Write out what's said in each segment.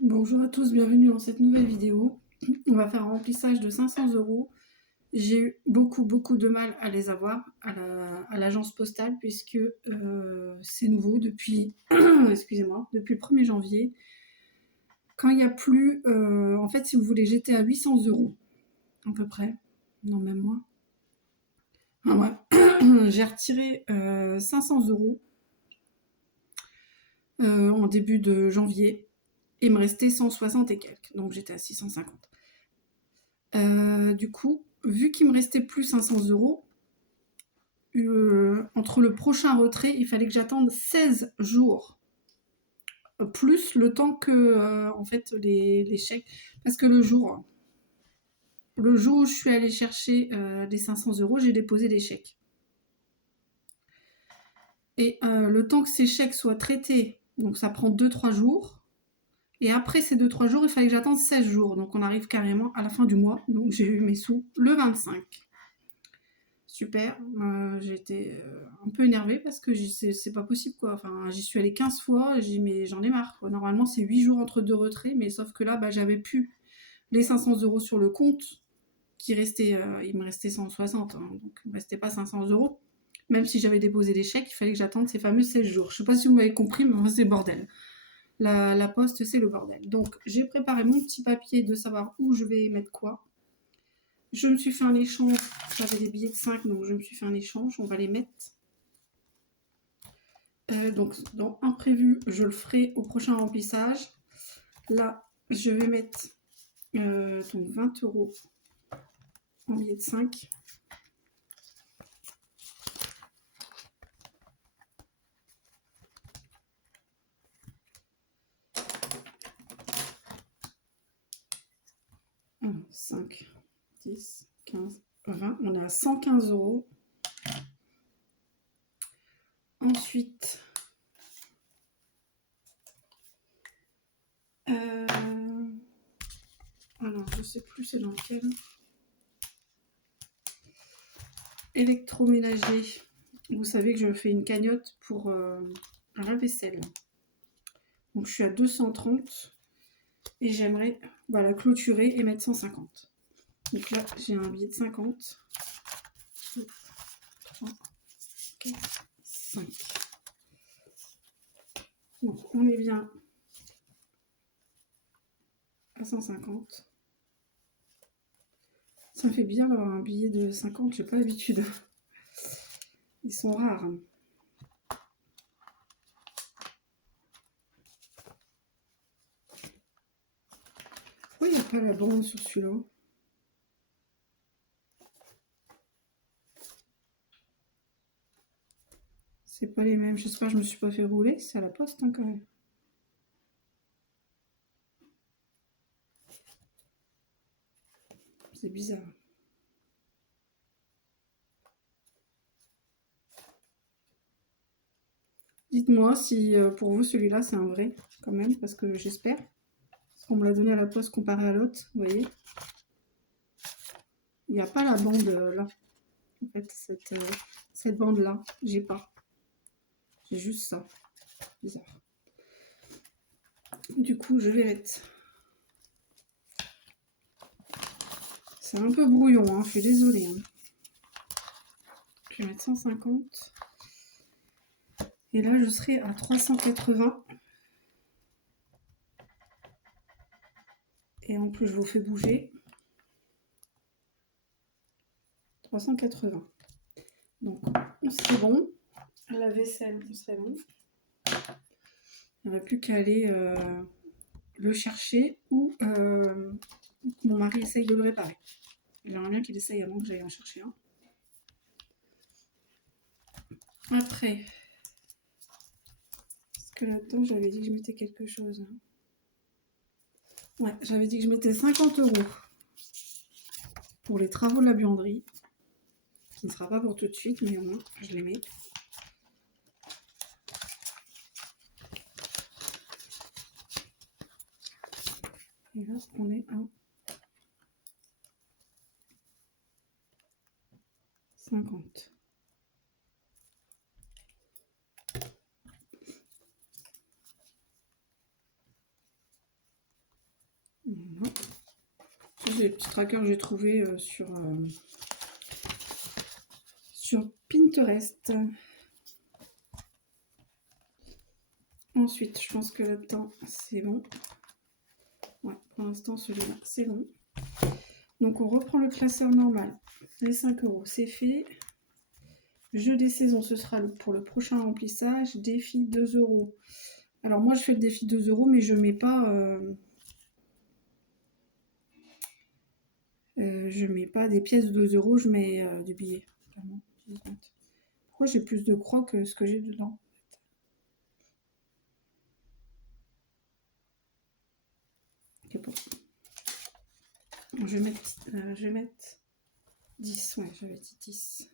Bonjour à tous, bienvenue dans cette nouvelle vidéo. On va faire un remplissage de 500 euros. J'ai eu beaucoup de mal à les avoir à l'agence postale puisque c'est nouveau depuis, excusez-moi, depuis le 1er janvier. Quand il n'y a plus, en fait, si vous voulez, j'étais à 800 euros à peu près, non même moins. Ah ouais. J'ai retiré 500 euros en début de janvier. Il me restait 160 et quelques, donc j'étais à 650. Du coup, vu qu'il me restait plus 500 euros, entre le prochain retrait, il fallait que j'attende 16 jours. Plus le temps que, en fait, les chèques. Parce que le jour où je suis allée chercher les 500 euros, j'ai déposé les chèques. Et le temps que ces chèques soient traités, donc ça prend 2-3 jours. Et après ces 2-3 jours, il fallait que j'attende 16 jours. Donc on arrive carrément à la fin du mois. Donc j'ai eu mes sous le 25. Super, j'ai été un peu énervée parce que c'est pas possible quoi. Enfin, j'y suis allée 15 fois, j'ai dit mais j'en ai marre quoi. Normalement c'est 8 jours entre 2 retraits, mais sauf que là bah, j'avais plus les 500 euros sur le compte qui restait, il me restait 160, hein, donc il me restait pas 500 euros. Même si j'avais déposé les chèques, il fallait que j'attende ces fameux 16 jours. Je sais pas si vous m'avez compris, mais c'est le bordel. La poste, c'est le bordel. Donc j'ai préparé mon petit papier de savoir où je vais mettre quoi. Je me suis fait un échange, j'avais des billets de 5, donc je me suis fait un échange, on va les mettre. Donc dans imprévu, je le ferai au prochain remplissage. Là, je vais mettre donc 20 euros en billets de 5. Ah, 5, 10, 15, 20. On est à 115 euros. Ensuite, alors je sais plus c'est dans lequel. Électroménager. Vous savez que je fais une cagnotte pour un lave-vaisselle. Donc je suis à 230 et j'aimerais voilà, clôturer et mettre 150. Donc là, j'ai un billet de 50. 2, 3, 4, 5. Donc on est bien à 150. Ça me fait bien d'avoir un billet de 50, j'ai pas l'habitude. Ils sont rares. Pourquoi il n'y a pas la bande sur celui-là? C'est pas les mêmes. J'espère que je me suis pas fait rouler. C'est à la poste hein, quand même. C'est bizarre. Dites-moi si pour vous celui-là c'est un vrai quand même, parce que j'espère. Parce qu'on me l'a donné à la poste comparé à l'autre, vous voyez. Il n'y a pas la bande là. En fait, cette bande là, j'ai pas. J'ai juste ça. Bizarre. Du coup, je vais mettre. C'est un peu brouillon, hein, je suis désolée. Hein. Je vais mettre 150. Et là, je serai à 380. Et en plus, je vous fais bouger. 380. Donc, on serait bon. À la vaisselle, on serait bon. Il n'y aurait plus qu'à aller le chercher ou mon mari essaye de le réparer. J'aimerais bien qu'il essaye avant que j'aille en chercher un. Après, parce que là-dedans, j'avais dit que je mettais quelque chose. Ouais, j'avais dit que je mettais 50 euros pour les travaux de la buanderie. Ce ne sera pas pour tout de suite, mais au moins, je les mets. Et là, on est à 50. C'est des petits trackers que j'ai trouvés sur Pinterest. Ensuite, je pense que là-dedans, c'est bon. Ouais, pour l'instant, celui-là, c'est bon. Donc, on reprend le classeur normal. Les 5 €, c'est fait. Jeu des saisons, ce sera pour le prochain remplissage. Défi 2 €. Alors, moi, je fais le défi 2 €, mais je mets pas... je mets pas des pièces de 2 €, je mets du billet. Pourquoi j'ai plus de croix que ce que j'ai dedans? Okay, bon. Je vais mettre 10. Ouais, j'avais dit 10.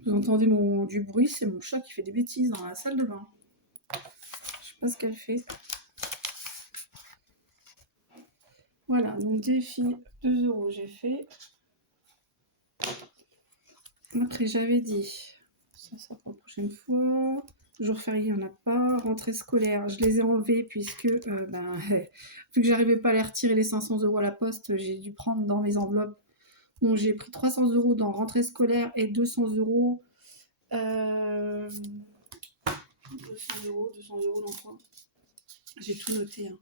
Vous entendez du bruit, c'est mon chat qui fait des bêtises dans la salle de bain. Je sais pas ce qu'elle fait. Voilà, donc défi 2 €, j'ai fait. Après, j'avais dit, ça pour la prochaine fois. Jour férié, il n'y en a pas. Rentrée scolaire, je les ai enlevés puisque, vu que j'arrivais pas à les retirer les 500 € à la poste, j'ai dû prendre dans mes enveloppes. Donc, j'ai pris 300 € dans rentrée scolaire et 200 €. 200 € dans quoi? J'ai tout noté. Hein.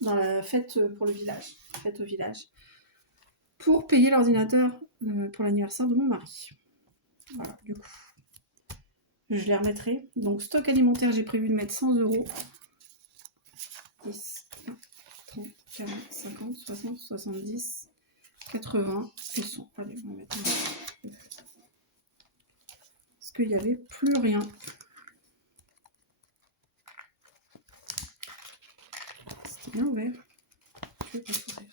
Dans la fête pour le village. Fête au village. Pour payer l'ordinateur pour l'anniversaire de mon mari. Voilà, du coup. Je les remettrai. Donc, stock alimentaire, j'ai prévu de mettre 100 €. 10, 20, 30, 40, 50, 60, 70, 80 et 100. Allez, on va mettre un. Parce qu'il n'y avait plus rien. C'était bien ouvert. Je vais pas ouvrir.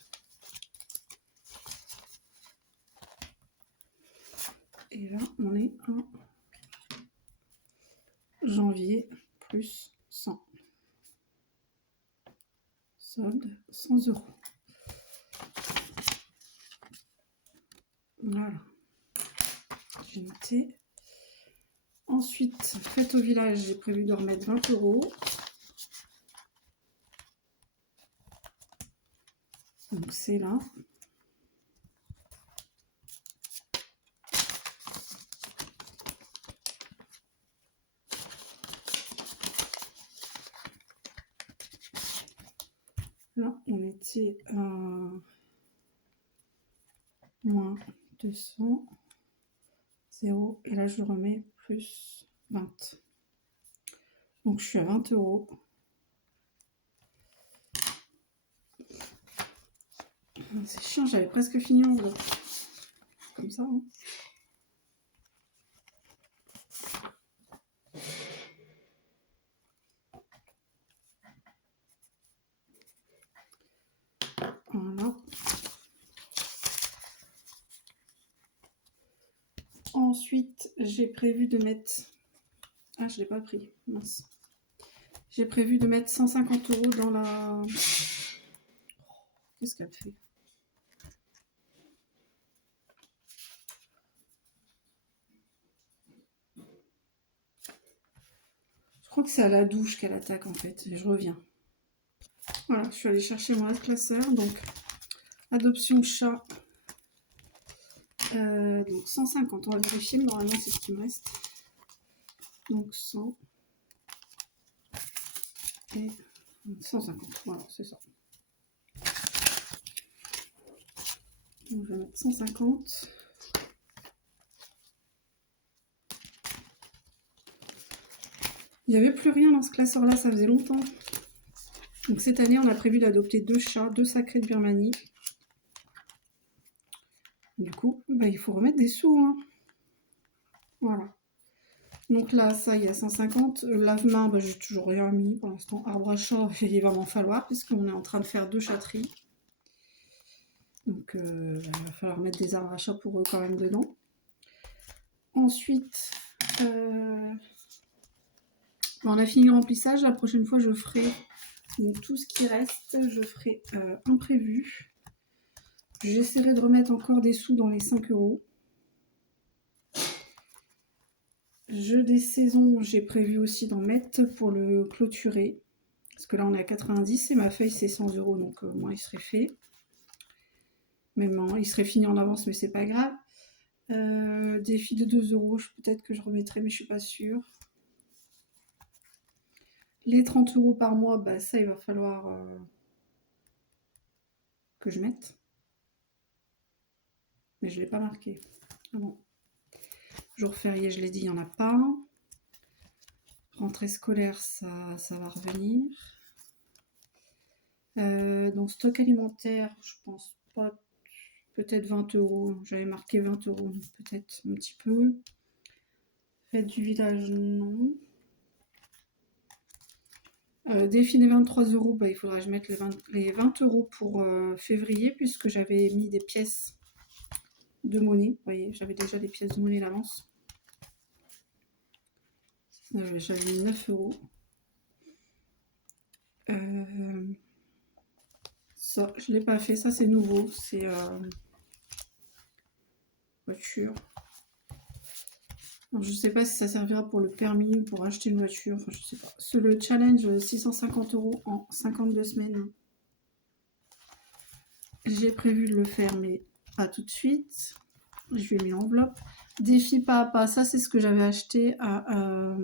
Et là, on est en janvier plus 100. Solde 100 €. Voilà. J'ai noté. Ensuite, fête au village, j'ai prévu de remettre 20 €. Donc c'est là. Là, on était à moins 200, 0, et là je remets plus 20. Donc je suis à 20 €. C'est chiant, j'avais presque fini en gros. Comme ça. Hein. Voilà. Ensuite, j'ai prévu de mettre... Ah, je ne l'ai pas pris. Mince. J'ai prévu de mettre 150 € dans la... Qu'est-ce qu'elle fait? Je crois que c'est à la douche qu'elle attaque en fait. Et je reviens. Voilà, je suis allée chercher mon classeur. Donc, adoption chat. Donc 150, on va vérifier, mais normalement c'est ce qui me reste. Donc 100 et 150, voilà, c'est ça. Donc je vais mettre 150. Il n'y avait plus rien dans ce classeur-là, ça faisait longtemps. Donc cette année, on a prévu d'adopter 2 chats, 2 sacrés de Birmanie. Du coup, il faut remettre des sous. Hein. Voilà. Donc là, ça, il y a 150. Lave-main, j'ai toujours rien mis pour l'instant. Arbre à chat, il va m'en falloir puisqu'on est en train de faire 2 chatteries. Donc, il va falloir mettre des arbres à chat pour eux quand même dedans. Ensuite, on a fini le remplissage. La prochaine fois, je ferai donc, tout ce qui reste. Je ferai imprévu. J'essaierai de remettre encore des sous dans les 5 €. Jeu des saisons, j'ai prévu aussi d'en mettre pour le clôturer. Parce que là, on est à 90 et ma feuille, c'est 100 €. Donc, moi, il serait fait. Même il serait fini en avance, mais c'est pas grave. Défi de 2 €, peut-être que je remettrai, mais je suis pas sûre. Les 30 € par mois, bah, ça, il va falloir que je mette. Mais je ne l'ai pas marqué. Ah bon. Jour férié, je l'ai dit, il n'y en a pas. Rentrée scolaire, ça va revenir. Donc stock alimentaire, je pense pas. Peut-être 20 €. J'avais marqué 20 €, peut-être un petit peu. Fête du village, non. Défi des 23 €, bah, il faudra que je mette les 20 € pour février, puisque j'avais mis des pièces de monnaie. Vous voyez, j'avais déjà des pièces de monnaie d'avance. J'avais mis 9 €. Ça, je ne l'ai pas fait. Ça, c'est nouveau. C'est voiture. Alors, je ne sais pas si ça servira pour le permis ou pour acheter une voiture. Enfin, je sais pas. C'est le challenge 650 € en 52 semaines. J'ai prévu de le faire, mais pas tout de suite. Je lui ai mis l'enveloppe. Défi pas à pas. Ça, c'est ce que j'avais acheté à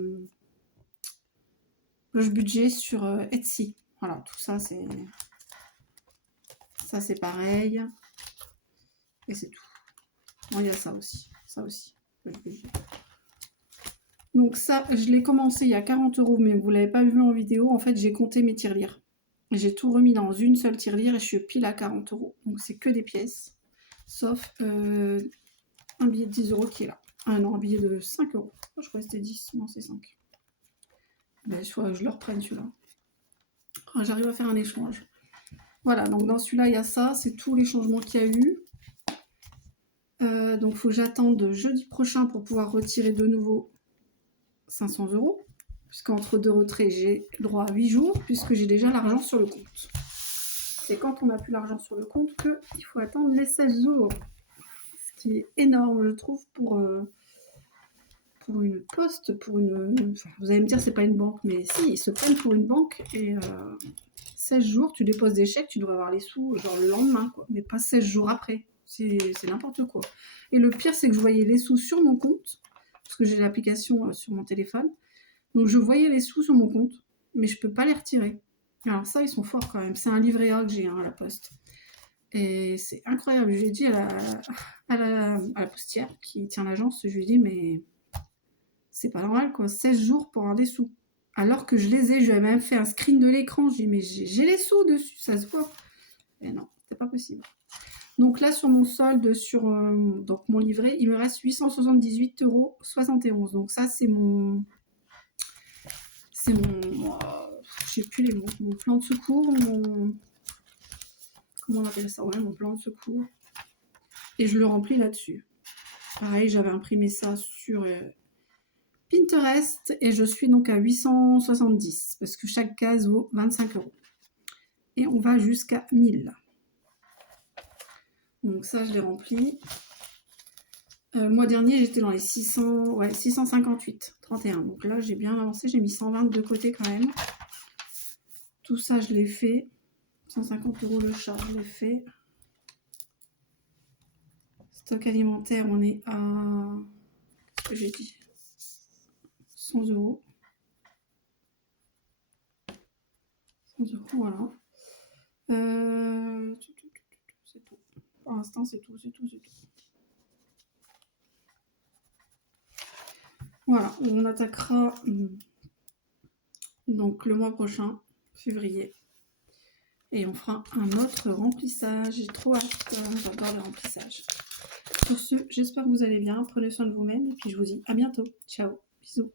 Loge Budget sur Etsy. Voilà, tout ça, c'est... Ça, c'est pareil. Et c'est tout. Bon, il y a ça aussi. Ça aussi. Donc ça, je l'ai commencé il y a 40 €, mais vous ne l'avez pas vu en vidéo. En fait, j'ai compté mes tirelires. J'ai tout remis dans une seule tirelire et je suis pile à 40 €. Donc c'est que des pièces. Sauf un billet de 10 € qui est là. Ah non, un billet de 5 €. Je crois que c'était 10. Non, c'est 5. Ben, je le reprenne celui-là. Ah, j'arrive à faire un échange. Voilà, donc dans celui-là, il y a ça. C'est tous les changements qu'il y a eu. Donc il faut que j'attende jeudi prochain pour pouvoir retirer de nouveau 500 €. Puisqu'entre deux retraits, j'ai droit à 8 jours, puisque j'ai déjà l'argent sur le compte. C'est quand on n'a plus l'argent sur le compte qu'il faut attendre les 16 jours. Ce qui est énorme, je trouve, pour une poste, enfin, vous allez me dire, c'est pas une banque, mais si, ils se prennent pour une banque. Et 16 jours, tu déposes des chèques, tu dois avoir les sous, genre le lendemain, quoi. Mais pas 16 jours après. C'est n'importe quoi. Et le pire, c'est que je voyais les sous sur mon compte, parce que j'ai l'application sur mon téléphone. Donc je voyais les sous sur mon compte, mais je peux pas les retirer. Alors ça, ils sont forts quand même. C'est un livret A que j'ai à la poste. Et c'est incroyable. Je lui ai dit à la postière qui tient l'agence, je lui ai dit, mais c'est pas normal, quoi. 16 jours pour avoir des sous. Alors que je les ai, je lui ai même fait un screen de l'écran. Je lui ai dit, mais j'ai les sous dessus, ça se voit. Et non, c'est pas possible. Donc là, sur mon solde, sur donc mon livret, il me reste 878,71 €. Donc ça, c'est mon... je sais plus les mots, mon plan de secours, comment on appelle ça, ouais, mon plan de secours. Et je le remplis là-dessus. Pareil, j'avais imprimé ça sur Pinterest et je suis donc à 870 parce que chaque case vaut 25 €. Et on va jusqu'à 1000. Donc ça, je l'ai rempli. Le mois dernier, j'étais dans les 658,31. Donc là, j'ai bien avancé. J'ai mis 120 de côté quand même. Tout ça, je l'ai fait. 150 € le chat, je l'ai fait. Stock alimentaire, on est à... Qu'est-ce que j'ai dit ? 100 €. 100 €, voilà. C'est tout. Pour l'instant, c'est tout. Voilà, on attaquera donc le mois prochain, février. Et on fera un autre remplissage. J'ai trop hâte, j'adore le remplissage. Sur ce, j'espère que vous allez bien. Prenez soin de vous-même et puis je vous dis à bientôt. Ciao, bisous.